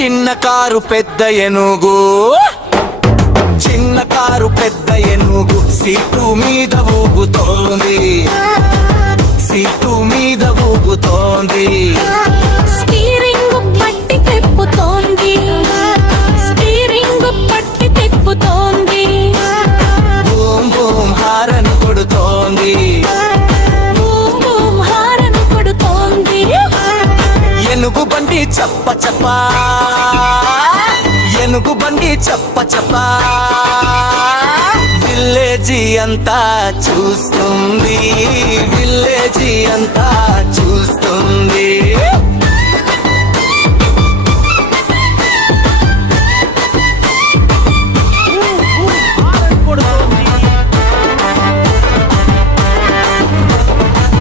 చిన్న కారు పెద్ద ఏనుగు, చిన్న కారు పెద్ద ఏనుగు సీటు మీద ఊగుతోంది, సీటు మీద ఊగుతోంది. స్టీరింగ్ పట్టి తిప్పుతోంది, స్టీరింగ్ పట్టి తిప్పుతోంది. బూమ్ బూమ్ హారన్ కొడుతోంది, బూమ్ బూమ్ హారన్ కొడుతోంది. ఏనుగు బండి చప్ప చప్ప, ఏనుగు బండి చప్ప చప్ప. విల్లేజీ అంతా చూస్తుంది, విల్లేజీ అంతా చూస్తుంది.